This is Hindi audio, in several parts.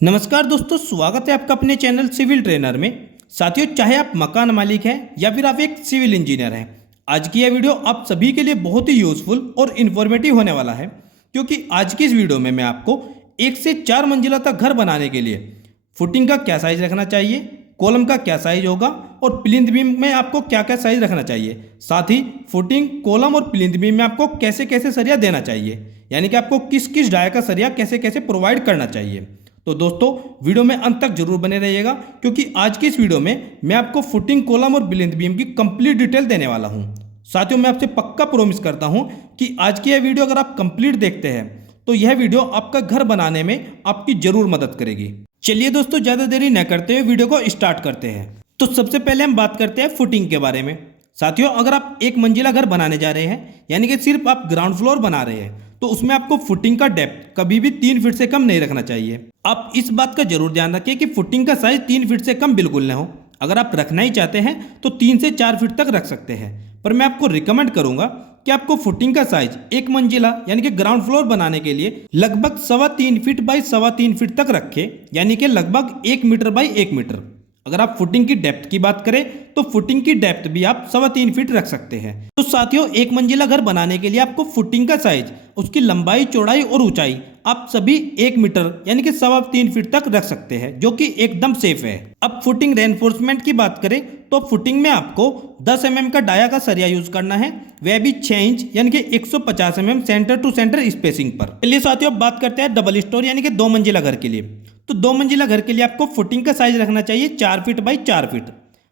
नमस्कार दोस्तों, स्वागत है आपका अपने चैनल सिविल ट्रेनर में। साथियों, चाहे आप मकान मालिक हैं या फिर आप एक सिविल इंजीनियर हैं, आज की यह वीडियो आप सभी के लिए बहुत ही यूजफुल और इन्फॉर्मेटिव होने वाला है, क्योंकि आज की इस वीडियो में मैं आपको 1 से 4 मंजिला तक घर बनाने के लिए फुटिंग का क्या साइज रखना चाहिए, कॉलम का क्या साइज होगा और प्लिंथ बीम में आपको क्या क्या साइज रखना चाहिए, साथ ही फुटिंग, कॉलम और प्लिंथ बीम में आपको कैसे कैसे सरिया देना चाहिए, यानी कि आपको किस किस डाय का सरिया कैसे कैसे प्रोवाइड करना चाहिए। तो दोस्तों, वीडियो में अंत तक जरूर बने रहिएगा, क्योंकि आज की इस वीडियो में मैं आपको फुटिंग, कॉलम और प्लिंथ बीम की कंप्लीट डिटेल देने वाला हूं। साथियों, मैं आपसे पक्का प्रॉमिस करता हूं कि आज की यह वीडियो अगर आप कंप्लीट देखते हैं तो यह वीडियो आपका घर बनाने में आपकी जरूर मदद करेगी। चलिए दोस्तों, ज़्यादा देरी न करते हुए वीडियो को स्टार्ट करते हैं। तो सबसे पहले हम बात करते हैं फुटिंग के बारे में। साथियों, अगर आप एक मंजिला घर बनाने जा रहे हैं, यानी कि सिर्फ आप ग्राउंड फ्लोर बना रहे हैं, तो उसमें आपको फुटिंग का डेप्थ कभी भी 3 फीट से कम नहीं रखना चाहिए। आप इस बात का जरूर ध्यान रखिए कि फुटिंग का साइज 3 फीट से कम बिल्कुल न हो। अगर आप रखना ही चाहते हैं तो 3 से 4 फीट तक रख सकते हैं, पर मैं आपको रिकमेंड करूंगा कि आपको फुटिंग का साइज एक मंजिला यानी कि ग्राउंड फ्लोर बनाने के लिए लगभग 3.25 फीट बाई 3.25 फीट तक रखें, यानी कि लगभग 1 मीटर बाई 1 मीटर। अगर आप फुटिंग की डेप्थ की बात करें तो फुटिंग की डेप्थ भी आप 3.25 फीट रख सकते हैं। तो साथियों, एक मंजिला घर बनाने के लिए आपको फुटिंग का साइज, उसकी लंबाई, चौड़ाई और ऊंचाई आप सभी 1 मीटर यानी कि 3.25 फीट तक रख सकते हैं, जो कि एकदम सेफ है। अब फुटिंग रेनफोर्समेंट की बात करें तो फुटिंग में आपको 10 mm का डाया का सरिया यूज करना है, वह भी 6 इंच यानी कि 150 mm centre to centre spacing पर। चलिए साथियों, अब बात करते हैं डबल स्टोरी यानी कि 2 मंजिला घर के लिए। तो 2 मंजिला घर के लिए आपको फुटिंग का साइज रखना चाहिए 4 फीट बाई 4 फीट,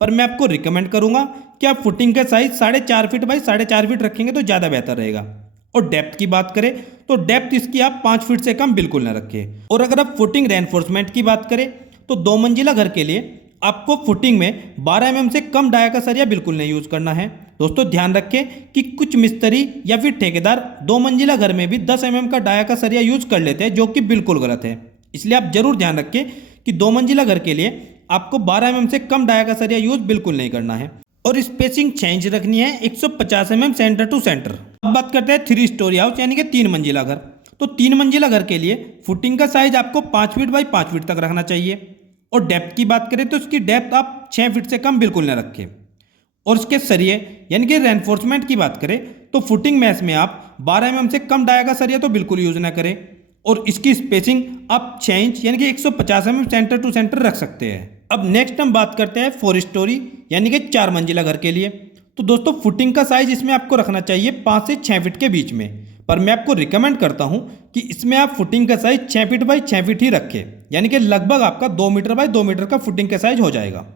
पर मैं आपको रिकमेंड करूंगा कि आप फुटिंग का साइज 4.5 फीट बाई 4.5 फीट रखेंगे तो ज़्यादा बेहतर रहेगा। और डेप्थ की बात करें तो डेप्थ इसकी आप 5 फीट से कम बिल्कुल ना रखें। और अगर आप फुटिंग रेनफोर्समेंट की बात करें तो 2 मंजिला घर के लिए आपको फुटिंग में 12 mm से कम डाया का सरिया बिल्कुल नहीं यूज करना है। दोस्तों, ध्यान रखें कि कुछ मिस्त्री या फिर ठेकेदार 2 मंजिला घर में भी 10 mm का डाया का सरिया यूज कर लेते हैं, जो कि बिल्कुल गलत है। इसलिए आप जरूर ध्यान रखें कि 2 मंजिला घर के लिए आपको 12 mm से कम डाया का सरिया यूज बिल्कुल नहीं करना है। और स्पेसिंग 6 इंच रखनी है, 150 mm सेंटर टू सेंटर। अब बात करते हैं 3 स्टोरी हाउस यानी कि 3 मंजिला घर। तो 3 मंजिला घर के लिए फुटिंग का साइज आपको 5 फीट बाई 5 फीट तक रखना चाहिए। और डेप्थ की बात करें तो इसकी डेप्थ आप 6 फीट से कम बिल्कुल न रखें। और इसके सरिये यानी कि रेनफोर्समेंट की बात करें तो फुटिंग मैच में आप 12 mm से कम डाया का सरिया तो बिल्कुल यूज ना करें। और इसकी स्पेसिंग आप 6 इंच यानी कि 150 mm सेंटर टू सेंटर रख सकते हैं। अब नेक्स्ट हम बात करते हैं 4 स्टोरी यानी कि 4 मंजिला घर के लिए। तो दोस्तों, फुटिंग का साइज इसमें आपको रखना चाहिए 5 से 6 फीट के बीच में, पर मैं आपको रिकमेंड करता हूं कि इसमें आप फुटिंग का साइज 6 फीट बाई 6 फीट ही रखें, यानी कि लगभग आपका 2 मीटर बाई 2 मीटर का फुटिंग का साइज हो जाएगा,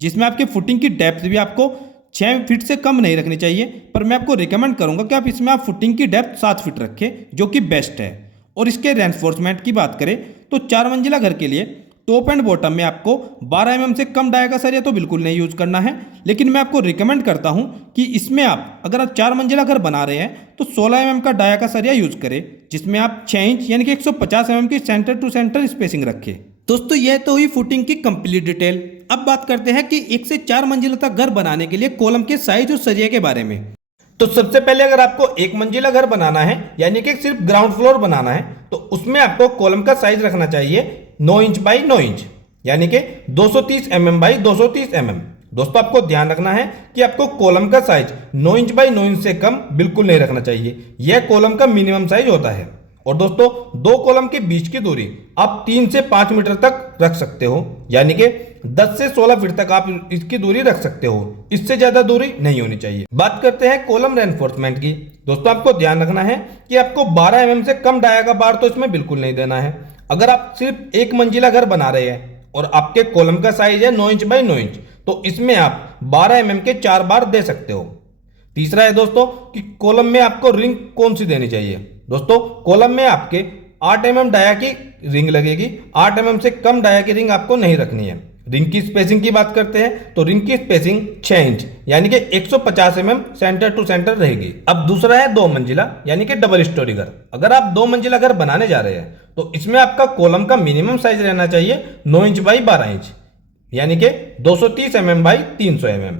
जिसमें आपके फुटिंग की डेप्थ भी आपको 6 फीट से कम नहीं रखनी चाहिए। पर मैं आपको रिकमेंड करूंगा कि आप इसमें आप फुटिंग की डेप्थ 7 फीट रखें, जो कि बेस्ट है। और इसके रेनफोर्समेंट की बात करें तो 4 मंजिला घर के लिए टॉप एंड बॉटम में आपको 12 mm से कम डाया का सरिया तो बिल्कुल नहीं यूज करना है, लेकिन मैं आपको रिकमेंड करता हूं कि इसमें आप अगर आप 4 मंजिला घर बना रहे हैं तो 16 mm का डाया का सरिया यूज करें, जिसमें आप 6 इंच यानी कि 150 mm की सेंटर टू सेंटर स्पेसिंग रखें। दोस्तों, यह तो हुई फुटिंग की कंप्लीट डिटेल। अब बात करते हैं कि 1 से 4 मंजिला तक घर बनाने के लिए कॉलम के साइज और सरिया के बारे में। तो सबसे पहले अगर आपको एक मंजिला घर बनाना है यानी कि सिर्फ ग्राउंड फ्लोर बनाना है, तो उसमें आपको कॉलम का साइज रखना चाहिए 9 इंच बाई 9 इंच यानी कि 230 mm बाई 230 mm। दोस्तों, आपको ध्यान रखना है कि आपको कॉलम का साइज 9 इंच बाई 9 इंच से कम बिल्कुल नहीं रखना चाहिए, यह कॉलम का मिनिमम साइज होता है। और दोस्तों, 2 कॉलम के बीच की दूरी आप 3 से 5 मीटर तक रख सकते हो, यानी कि 10 से 16 फीट तक आप इसकी दूरी रख सकते हो, इससे ज्यादा दूरी नहीं होनी चाहिए। बात करते हैं कॉलम रेनफोर्समेंट की। दोस्तों, आपको ध्यान रखना है कि आपको 12 mm से कम डाया का बार तो इसमें बिल्कुल नहीं देना है। अगर आप सिर्फ एक मंजिला घर बना रहे हैं और आपके कॉलम का साइज है 9 इंच बाई 9 इंच, तो इसमें आप 12 mm के 4 बार दे सकते हो। तीसरा है दोस्तों कि कॉलम में आपको रिंग कौन सी देनी चाहिए। दोस्तों, कॉलम में आपके 8 mm डाया की रिंग लगेगी, 8 mm से कम डाया की रिंग आपको नहीं रखनी है। रिंग की स्पेसिंग की बात करते हैं तो रिंग की स्पेसिंग 6 इंच यानी कि 150 mm सेंटर टू सेंटर रहेगी। अब दूसरा है 2 मंजिला यानी कि डबल स्टोरी घर। अगर आप 2 मंजिला घर बनाने जा रहे हैं तो इसमें आपका कॉलम का मिनिमम साइज रहना चाहिए 9 इंच बाई 12 इंच यानी कि 230 mm बाई 300 mm।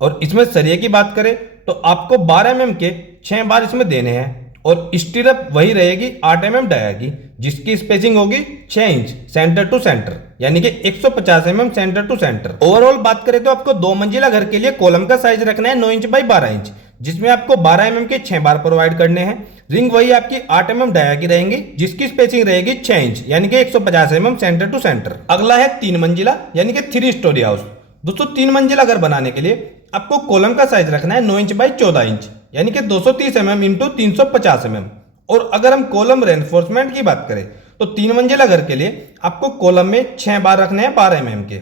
और इसमें सरिये की बात करें तो आपको 12 mm के 6 बार इसमें देने हैं और स्टीरअप वही रहेगी 8 mm डाया की, जिसकी स्पेसिंग होगी 6 इंच सेंटर टू सेंटर, यानी कि 150 mm centre to centre. Overall बात करें तो आपको 2 मंजिला घर के लिए कॉलम का साइज रखना है 9 इंच बाई 12 इंच, जिसमें आपको 12 mm के 6 बार प्रोवाइड करने हैं। रिंग वही आपकी 8 mm डाया की रहेंगी, जिसकी स्पेसिंग रहेगी 6 इंच, यानी कि 150 mm सेंटर टू सेंटर। अगला है 3 मंजिला यानी कि 3 स्टोरी हाउस। दोस्तों 3 मंजिला घर बनाने के लिए आपको कॉलम का साइज रखना है 9 इंच बाई 14 इंच, यानी कि 230 mm इंटू 350 mm। और अगर हम कॉलम रेनफोर्समेंट की बात करें तो 3 मंजिला घर के लिए आपको कॉलम में 6 बार रखने हैं 12 mm के,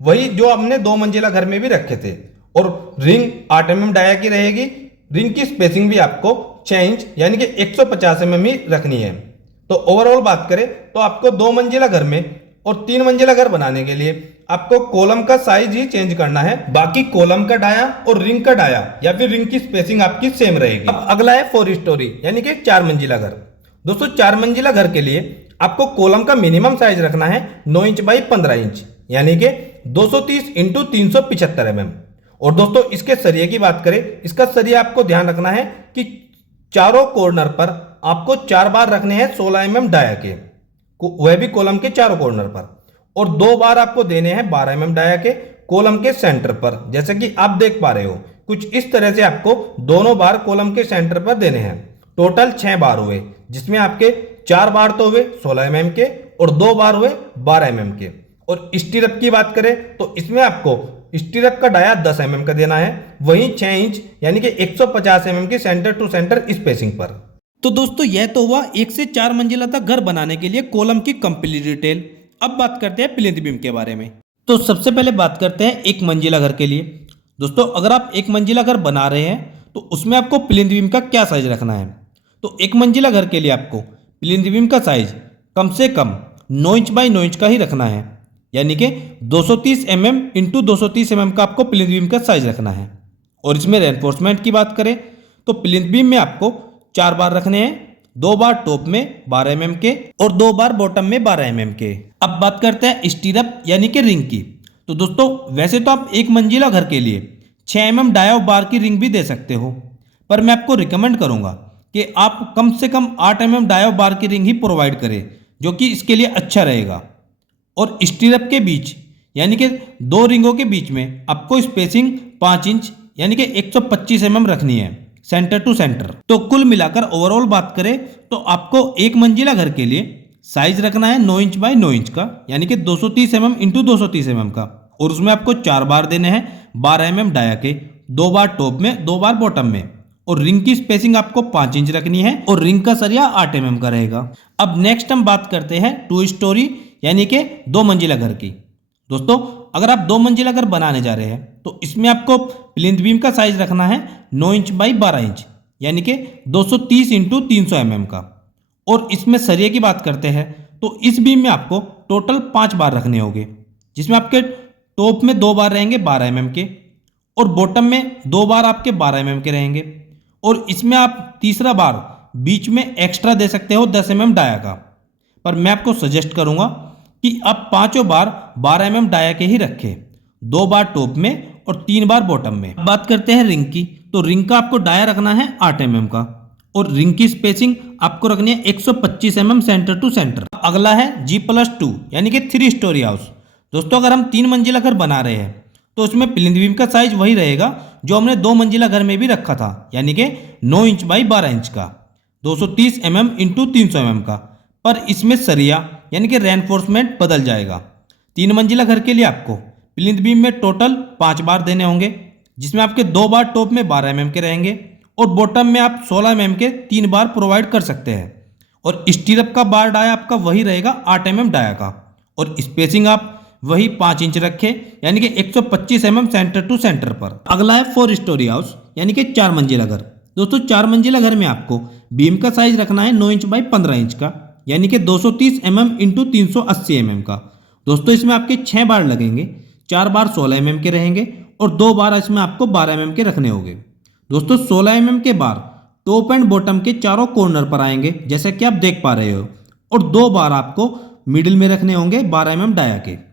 वही जो हमने 2 मंजिला घर में भी रखे थे। और रिंग 8 mm डाया की रहेगी। रिंग की स्पेसिंग भी आपको 6 इंच यानी कि 150 mm ही रखनी है। तो ओवरऑल बात करें तो आपको 2 मंजिला घर में और 3 मंजिला घर बनाने के लिए आपको कॉलम का साइज ही चेंज करना है, बाकी कॉलम का डाया और रिंग का डाया या फिर रिंग की स्पेसिंग आपकी सेम रहेगी। अब अगला है 4 स्टोरी यानी कि 4 मंजिला घर। दोस्तों 4 मंजिला घर के लिए आपको कॉलम का मिनिमम साइज रखना है 9 इंच बाई 15 इंच, यानी कि 230 इंटू 375 mm। और दोस्तों इसके सरिये की बात करें, इसका सरिया आपको ध्यान रखना है कि चारों कॉर्नर पर आपको 4 बार रखने हैं 16 mm डाया के, वह भी कॉलम के चारों कॉर्नर पर। और 2 बार आपको देने हैं 12 mm डाया के कॉलम के सेंटर पर, जैसे कि आप देख पा रहे हो कुछ इस तरह से आपको दोनों बार कॉलम के सेंटर पर देने हैं। टोटल 6 बार हुए, जिसमें आपके 4 बार तो हुए 16 mm के और 2 बार हुए 12 mm के। और स्टीरअप की बात करें तो इसमें आपको स्टीरअप का डाया 10 mm का देना है, वहीं 6 इंच यानी कि 150 mm की सेंटर टू सेंटर स्पेसिंग पर। तो दोस्तों यह तो हुआ 1 से 4 मंजिला तक घर बनाने के लिए कॉलम की कंप्लीट डिटेल। अब बात करते हैं प्लिंथ बीम के बारे में। तो सबसे पहले बात करते हैं 1 मंजिला घर के लिए। दोस्तों अगर आप 1 मंजिला घर बना रहे हैं तो उसमें आपको प्लिंथ बीम का क्या साइज रखना है। तो 1 मंजिला घर के लिए आपको प्लिंथ बीम का साइज कम से कम 9 इंच बाई 9 इंच का ही रखना है, यानी कि 230 mm इंटू 230 mm का आपको प्लिंथ बीम का साइज रखना है। और इसमें रेनफोर्समेंट की बात करें तो प्लिंथ बीम में आपको 4 बार रखने हैं, 2 बार टॉप में 12 mm के और 2 बार बॉटम में 12 mm के। अब बात करते हैं स्टीरअप यानी कि रिंग की। तो दोस्तों वैसे तो आप 1 मंजिला घर के लिए 6 mm डाया बार की रिंग भी दे सकते हो, पर मैं आपको रिकमेंड करूंगा कि आप कम से कम 8 mm डाया बार की रिंग ही प्रोवाइड करें, जो कि इसके लिए अच्छा रहेगा। और स्टीरअप के बीच यानी कि 2 रिंगों के बीच में आपको स्पेसिंग 5 इंच यानी कि 125 mm रखनी है सेंटर टू सेंटर। तो कुल मिलाकर ओवरऑल बात करें तो आपको 1 मंजिला घर के लिए साइज रखना है 9 इंच बाई 9 इंच का, यानी कि 230 mm इंटू 230 mm का। और उसमें आपको 4 बार देने हैं 12 mm डाया के, 2 बार टॉप में 2 बार बॉटम में। और रिंग की स्पेसिंग आपको 5 इंच रखनी है और रिंग का सरिया 8 mm का रहेगा। अब नेक्स्ट हम बात करते हैं 2 स्टोरी यानी कि 2 मंजिला घर की। दोस्तों अगर आप 2 मंजिला घर बनाने जा रहे हैं तो इसमें आपको प्लिंथ बीम का साइज रखना है 9 इंच बाई 12 इंच, यानी कि 230 इंटू 300 mm का। और इसमें सरिये की बात करते हैं तो इस बीम में आपको टोटल 5 बार रखने होंगे, जिसमें आपके टॉप में 2 बार रहेंगे 12 mm के और बॉटम में 2 बार आपके 12 mm के रहेंगे। और इसमें आप तीसरा बार बीच में एक्स्ट्रा दे सकते हो 10 mm डाया का, पर मैं आपको सजेस्ट करूंगा कि आप 5 बार 12 mm डाया के ही रखें, 2 बार टॉप में और 3 बार बॉटम में। बात करते हैं रिंग की। तो रिंग का आपको डाया रखना है 8 mm का और रिंग की स्पेसिंग आपको रखनी है 125 mm सेंटर टू सेंटर। अगला है G+2 यानी कि 3 स्टोरी हाउस। दोस्तों अगर हम 3 मंजिला घर बना रहे हैं तो उसमें प्लिंथ बीम का साइज वही रहेगा जो हमने 2 मंजिला घर में भी रखा था, यानी कि 9 इंच बाई 12 इंच का, 230 mm इंटू 300 mm का। पर इसमें सरिया यानी कि रेनफोर्समेंट बदल जाएगा। 3 मंजिला घर के लिए आपको प्लिंथ बीम में टोटल 5 बार देने होंगे, जिसमें आपके 2 बार टॉप में 12 mm के रहेंगे और बॉटम में आप 16 mm के 3 बार प्रोवाइड कर सकते हैं। और स्टीरअप का बार डाया आपका वही रहेगा 8 mm डाया का और स्पेसिंग आप वही 5 इंच रखें, यानी कि 125 mm सेंटर टू सेंटर पर। अगला है 4 स्टोरी हाउस यानी कि 4 मंजिला घर। दोस्तों 4 मंजिला घर में आपको बीम का साइज रखना है 9 इंच बाई 15 इंच का, यानी कि 230 mm इंटू 380 mm का। दोस्तों इसमें आपके 6 बार लगेंगे, 4 बार 16 mm के रहेंगे और 2 बार इसमें आपको 12 mm के रखने होंगे। दोस्तों 16 mm के बार टॉप एंड बॉटम के चारों कॉर्नर पर आएंगे, जैसा कि आप देख पा रहे हो, और 2 बार आपको मिडिल में रखने होंगे 12 mm डाया के।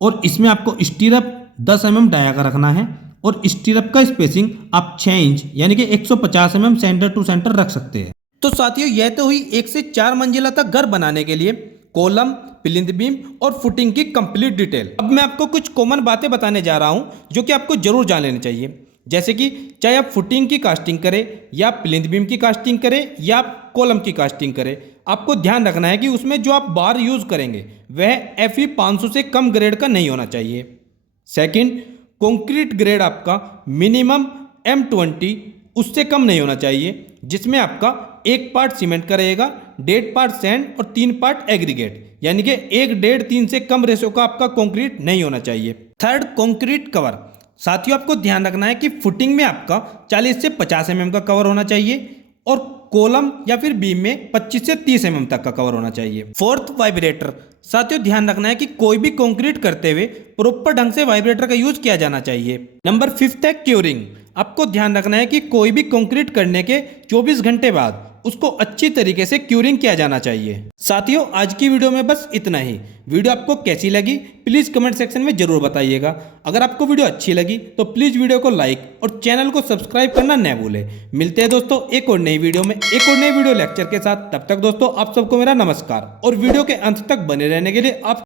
और इसमें आपको स्टीरअप 10 mm डाया का रखना है और स्टीरअप का स्पेसिंग आप 6 इंच यानी कि 150 mm सेंटर टू सेंटर रख सकते हैं। तो साथियों यह तो हुई 1 से 4 मंजिला तक घर बनाने के लिए कॉलम, प्लिंथ बीम और फुटिंग की कंप्लीट डिटेल। अब मैं आपको कुछ कॉमन बातें बताने जा रहा हूं जो कि आपको जरूर जान लेनी चाहिए। जैसे कि चाहे आप फुटिंग की कास्टिंग करें या प्लिंथ बीम की कास्टिंग करें या आप कॉलम की कास्टिंग करें, आपको ध्यान रखना है कि उसमें जो आप बार यूज करेंगे वह FE 500 से कम ग्रेड का नहीं होना चाहिए। सेकंड, कंक्रीट ग्रेड आपका मिनिमम M20 उससे कम नहीं होना चाहिए, जिसमें आपका 1 पार्ट सीमेंट का रहेगा, 1.5 पार्ट सैंड और 3 पार्ट एग्रीगेट, यानी कि 1.5-3 से कम रेशो का आपका कंक्रीट नहीं होना चाहिए। Third, concrete cover. साथियों आपको ध्यान रखना है कि फुटिंग में आपका 40 से 50 mm का कवर होना चाहिए और कॉलम या फिर बीम में 25 से 30 mm तक का कवर होना चाहिए। Fourth, vibrator. साथियों ध्यान रखना है कि कोई भी कंक्रीट करते हुए प्रॉपर ढंग से वाइब्रेटर का यूज किया जाना चाहिए। नंबर 5 है क्यूरिंग। आपको ध्यान रखना है कि कोई भी कंक्रीट करने के 24 घंटे बाद उसको अच्छी तरीके से क्यूरिंग किया जाना चाहिए। साथियों आज की वीडियो में बस इतना ही। वीडियो आपको कैसी लगी प्लीज कमेंट सेक्शन में जरूर बताइएगा। अगर आपको वीडियो अच्छी लगी तो प्लीज वीडियो को लाइक और चैनल को सब्सक्राइब करना न भूलें। मिलते हैं दोस्तों एक और नई वीडियो में एक और नई वीडियो लेक्चर के साथ। तब तक दोस्तों आप सबको मेरा नमस्कार और वीडियो के अंत तक बने रहने के लिए आप